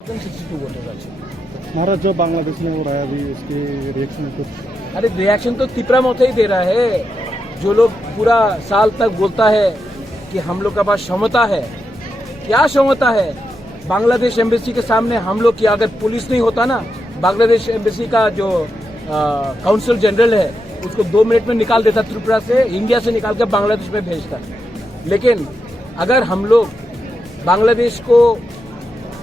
62 voter আছে। महाराज जो बांग्लादेश में हो रहा है अभी उसके रिएक्शन कुछ अरे रिएक्शन तो तिपरा मौत ही दे रहा है। जो लोग पूरा साल तक बोलता है कि हम लोग के पास क्षमता है, क्या क्षमता है? बांग्लादेश एम्बेसी के सामने हम लोग की अगर पुलिस नहीं होता ना, बांग्लादेश एम्बेसी का जो काउंसिल जनरल है उसको 2 मिनट में निकाल देता, त्रिपुरा से, इंडिया से निकाल कर बांग्लादेश में भेजता। लेकिन अगर हम लोग बांग्लादेश को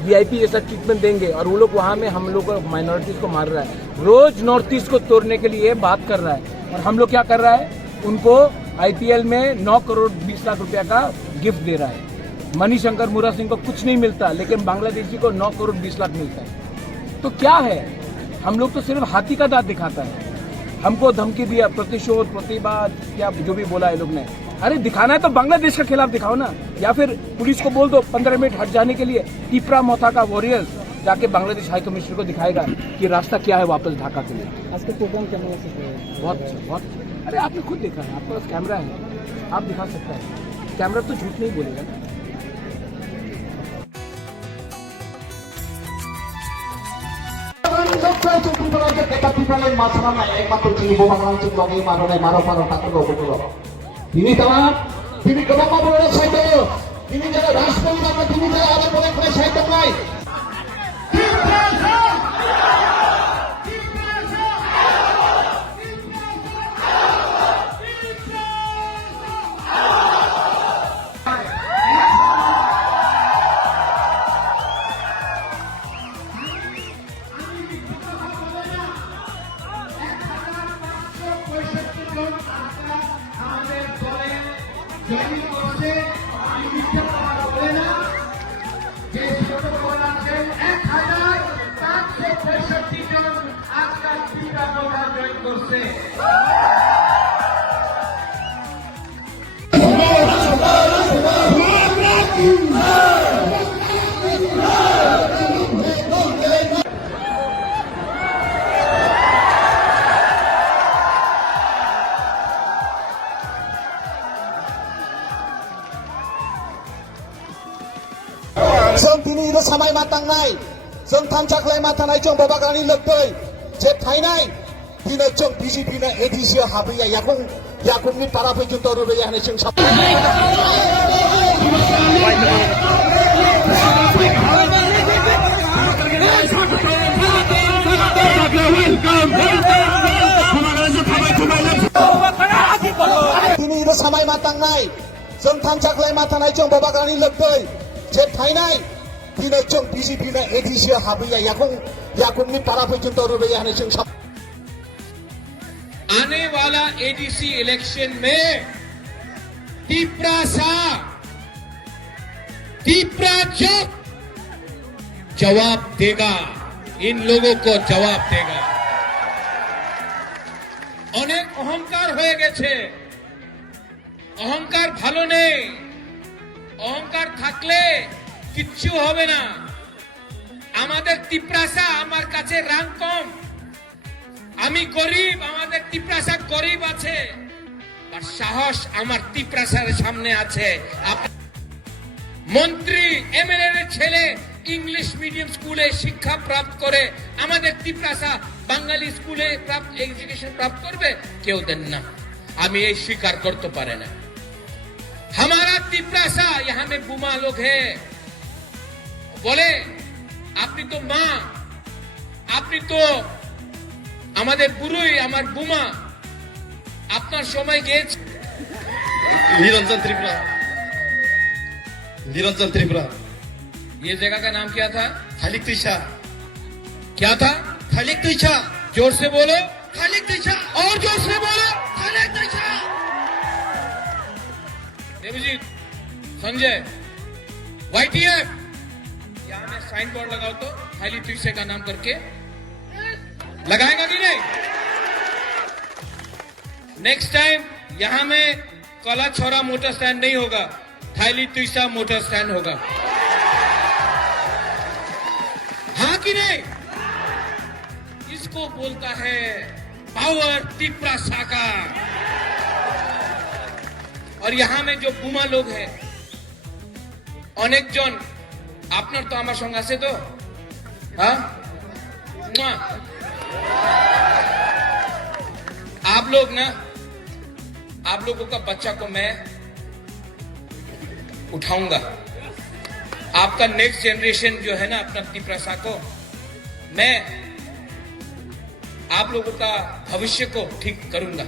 वीआईपी जैसा ट्रीटमेंट देंगे और वो लोग वहां में हम लोग माइनॉरिटीज को मार रहा है, रोज नॉर्थ ईस्ट को तोड़ने के लिए बात कर रहा है। और हम लोग क्या कर रहा है? उनको आईपीएल में 9 करोड़ 20 लाख रुपया का गिफ्ट दे रहा है। मणिशंकर मुरा सिंह को कुछ नहीं मिलता, लेकिन बांग्लादेशी को 9 करोड़ 20 लाख मिलता है। तो क्या है? हम लोग तो सिर्फ हाथी का दांत दिखाता है। हमको धमकी दिया, प्रतिशोध, प्रतिवाद, क्या जो भी बोला है लोग ने। अरे दिखाना है तो बांग्लादेश के खिलाफ दिखाओ ना, या फिर पुलिस को बोल दो 15 मिनट हट जाने के लिए। तिपरा मोथा का वॉरियर्स जाके बांग्लादेश हाई कमिश्नर को दिखाएगा कि रास्ता क्या है वापस ढाका के लिए। आज के प्रोग्राम कैमरा से बहुत अच्छा, बहुत अच्छा। अरे आपने खुद देखा है, आपके पास कैमरा है, आप दिखा सकते हैं। कैमरा तो झूठ नहीं बोलेगा ना। তিনি কেবল মামলার সাহিত্য, তিনি যারা রাষ্ট্রপতি তিনি যারা আবার মনে করে সাহিত্য নয়। जों दिनै सामाय मातांनाय जों थामसाख्लाय माथानाय जों बाबागानि लोगदै जे थाइनाय दिनै जों बीजेपी ना एडीसी हाबैया याकुंनि पाराफै जों तरुबैया होनै जों दिनै सामाय मातांनाय जों थामसाख्लाय माथानाय जों बाबागानि लोगदै जे थाइनाय दिनै जों बीजेपी ना एडीसी हाबैया याकुंनि पाराफै जों तरुबैया होनै जों आने वाला एडीसी इलेक्शन में तिपरा जवाब देगा, इन लोगों को जवाब देगा। अनेक अहंकार हो गए, अहंकार भालो नहीं, अहंकार থাকলে কিচ্ছু হবে না। আমাদের তিপ্রাসা আমার কাছে রাং কম, আমি গরিব, আমাদের তিপ্রাসা গরিব আছে, আর সাহস আমার তিপ্রাসার সামনে আছে। মন্ত্রী এমএলএ এর ছেলে ইংলিশ মিডিয়াম স্কুলে শিক্ষা প্রাপ্ত করে আমাদের তিপ্রাসা বাঙালি স্কুলে এডুকেশন প্রাপ্ত করবে? কেউ দেন না। আমি এই স্বীকার করতে পারে না। हमारा तिपरासा यहाँ में बुमा लोग है, बोले आपनी तो माँ, आपनी तो আমাদের বুড়ুই, আমার বুমা, আপনার সময় গেছে। निरंजन त्रिपुरा ये जगह का नाम क्या था? खालिक तुषा, क्या था? खालिक तुषा, जोर से बोलो, खालिक तुषा, और जोर से बोलो। खालिक तुषा। देवजीत, संजय, YTF, यहाँ में साइन बोर्ड लगाओ तो खाली तुझसे का नाम करके लगाएगा कि नहीं? नेक्स्ट टाइम यहाँ में कला छोरा मोटर स्टैंड नहीं होगा, थाईली तुषा मोटर स्टैंड होगा। हाँ कि नहीं? इसको बोलता है पावर तिपरासा का। और यहाँ में जो बुमा लोग हैं, अनेक जन আপনার তো আমার সঙ্গে আছে তো हाँ? मुआ। आप लोग ना, आप लोगों का बच्चा को मैं उठाऊंगा। आपका नेक्स्ट जनरेशन जो है ना, अपना तिप्रसा को मैं आप लोगों का भविष्य को ठीक करूंगा,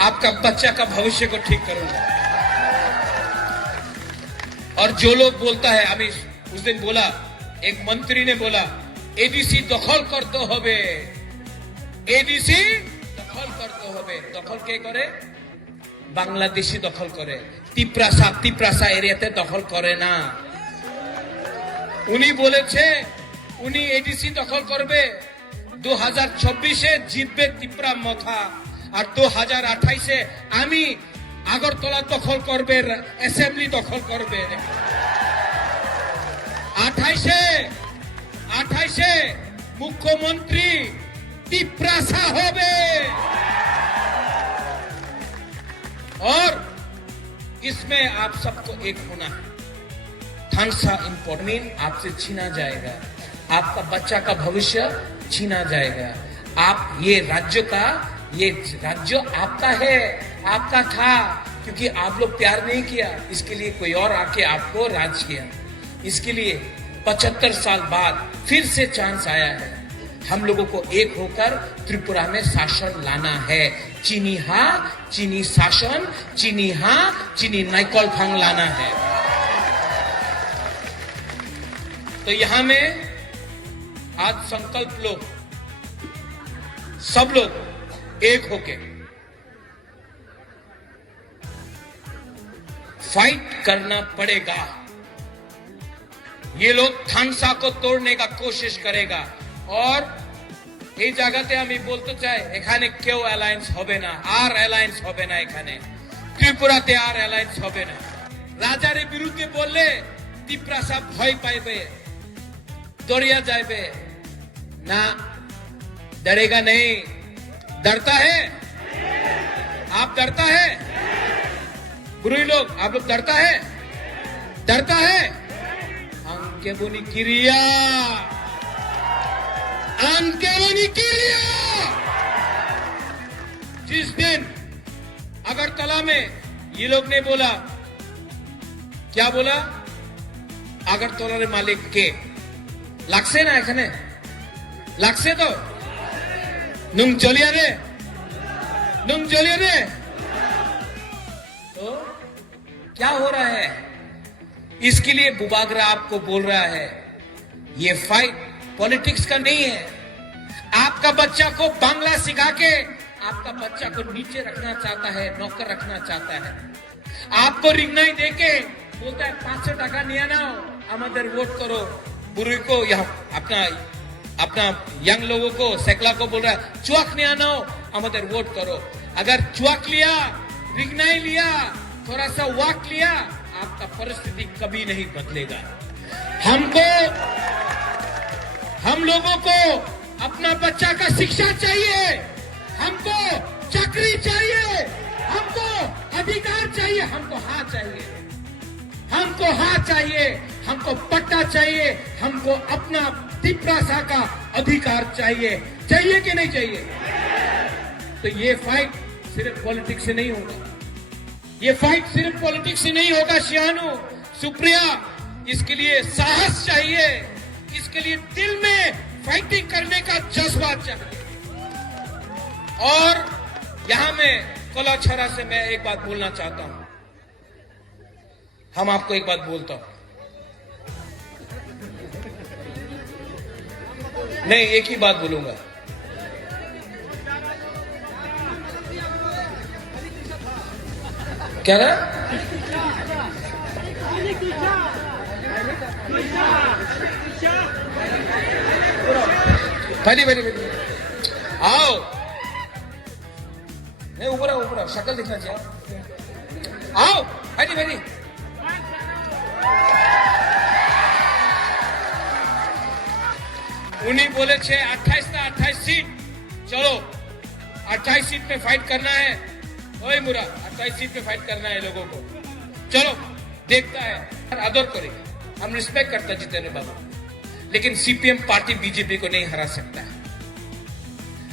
आपका बच्चा का भविष्य को ठीक करूंगा। और जो लोग बोलता है, अभी उस दिन बोला, एक मंत्री ने बोला एडीसी दखल करते होबे, एडीसी दखल करते होबे। दखल के करे? बांग्लादेशी दखल करे, तिप्रासा एरियाते दखल करे ना। उनी बोलेছে উনি এডিসি দখল করবে, 2026-এ জিতবে তিপ্রা মথা, আর 2028-এ আমি আগরতলা দখল করবে, অ্যাসেম্বলি দখল করবে। 28-এ মুখ্যমন্ত্রী তিপ্রাসা হবে। और इसमें आप सबको एक होना है। थानसा इम्पोर्टेंट आपसे छीना जाएगा, आपका बच्चा का भविष्य छीना जाएगा। आप ये राज्य आपका है, आपका था, क्योंकि आप लोग प्यार नहीं किया, इसके लिए कोई और आके आपको राज किया। इसके लिए 75 साल बाद फिर से चांस आया है। हम लोगों को एक होकर त्रिपुरा में शासन लाना है। चीनी हाँ, चीनी शासन, चीनी हाँ, चीनी नाइकल फांग लाना है। तो यहां में आज संकल्प लो, सब लोग एक होके फाइट करना पड़ेगा। ये लोग थानसा को तोड़ने का कोशिश करेगा। और এই জায়গাতে আমি বলতে চাই, এখানে কেউ অ্যালায়েন্স হবে না, আর অ্যালায়েন্স হবে না। এখানে ত্রিপুরাতে আর অ্যালায়েন্স হবে না। রাজার বিরুদ্ধে বললে তিপ্রাসা ভয় পাইবে, दौड़िया जाए ना, डरेगा नहीं। डरता है? आप डरता है? गुरु लोग, आप लोग डरता है? डरता है? अंके बोनी किरिया, अंके बोनी किरिया। जिस दिन अगरतला में ये लोग ने बोला, क्या बोला? अगरतला रे मालिक के লাগছে না, এখানে লাগছে তো, নুং জ্বলিয়ে রে, নুং জ্বলিয়ে রে। तो क्या हो रहा है? इसके लिए बुबागरा आपको बोल रहा है, ये फाइट पॉलिटिक्स का नहीं है। आपका बच्चा को बांग्ला सिखा के आपका बच्चा को नीचे रखना चाहता है, नौकर रखना चाहता है। आपको रिंगनाई देके बोलता है 500 টাকা নিয়ে নাও, আমাদের वोट करो। बुरी को यहाँ अपना यंग लोगों को, सेकला को बोल रहा है चुआक नहीं आना हो, हमारे वोट करो। अगर चुआक लिया, रिगनाई लिया, थोड़ा सा वाक लिया, आपका परिस्थिति कभी नहीं बदलेगा। हम लोगों को अपना बच्चा का शिक्षा चाहिए, हमको चाकरी चाहिए, हमको अधिकार चाहिए, हमको हाँ चाहिए, हमको हाँ चाहिए, हमको पट्टा चाहिए, हमको अपना तिप्रासा का अधिकार चाहिए। चाहिए कि नहीं चाहिए? तो ये फाइट सिर्फ पॉलिटिक्स से नहीं होगा, ये फाइट सिर्फ पॉलिटिक्स से नहीं होगा। शियानु, सुप्रिया, इसके लिए साहस चाहिए, इसके लिए दिल में फाइटिंग करने का जज्बा चाहिए। और यहां में कोलाछरा से मैं एक बात बोलना चाहता हूं। हम आपको एक बात बोलता हूं, नहीं एक ही बात बोलूंगा। क्या रहा? बैठी बैठी बैठी, आओ, नहीं ऊपर आओ, ऊपर आओ, शक्ल दिखना चाहिए। आओ, बैठी बैठी। उन्हीं बोले 28 सीट, चलो 28 सीट पे फाइट करना है। ओए मुरा, 28 सीट पे फाइट करना है लोगों को। चलो देखता है, आदर करेंगे, हम रिस्पेक्ट करते जितेंद्र बाबू। लेकिन सीपीएम पार्टी बीजेपी को नहीं हरा सकता है।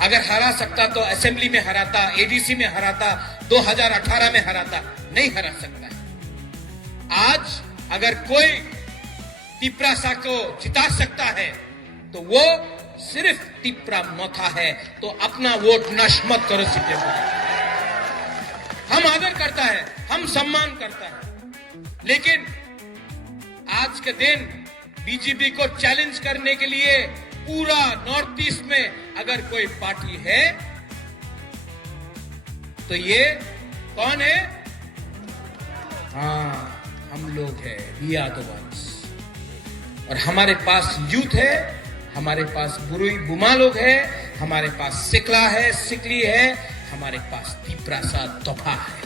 अगर हरा सकता तो असेंबली में हराता, एडीसी में हराता, 2018 में हराता, नहीं हरा सकता है। आज अगर कोई तिपरासा को जिता सकता है तो वो सिर्फ तिपरा मोथा है। तो अपना वोट नष्ट मत करो सीपीएम को। हम आदर करता है, हम सम्मान करता है, लेकिन आज के दिन बीजेपी को चैलेंज करने के लिए पूरा नॉर्थ ईस्ट में अगर कोई पार्टी है तो ये कौन है? हाँ, हम लोग हैं, वी आर द वंस। और हमारे पास यूथ है, हमारे पास बुरुई बुमा लोग है, हमारे पास सिकला है, सिकली है, हमारे पास तिपरासा तोफा है।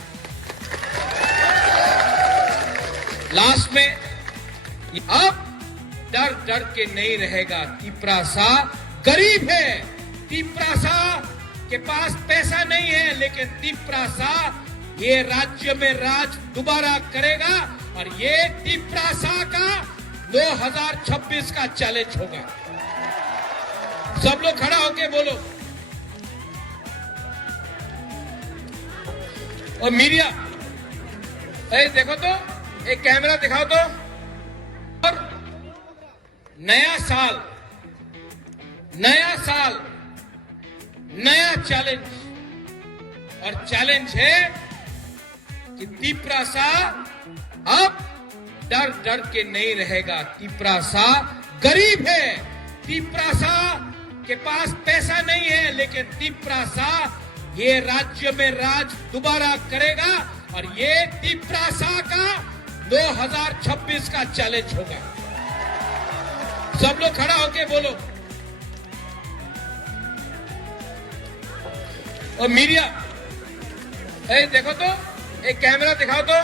लास्ट में अब डर डर के नहीं रहेगा। तिपरासा गरीब है, तिपरासा के पास पैसा नहीं है, लेकिन तिपरासा ये राज्य में राज दोबारा करेगा और ये तिपरासा का 2026 का चैलेंज होगा। सब लोग खड़ा होके बोलो। और मीडिया, अरे देखो तो, एक कैमरा दिखाओ तो। और नया साल, नया चैलेंज, और चैलेंज है कि तिपरासा अब डर डर के नहीं रहेगा। तिपरासा गरीब है, तिपरासा के पास पैसा नहीं है, लेकिन तिपरासा ये राज्य में राज दोबारा करेगा और ये तिपरासा का 2026 का चैलेंज होगा। सब लोग खड़ा होके बोलो। और मीडिया, अरे देखो तो, एक कैमरा दिखाओ तो।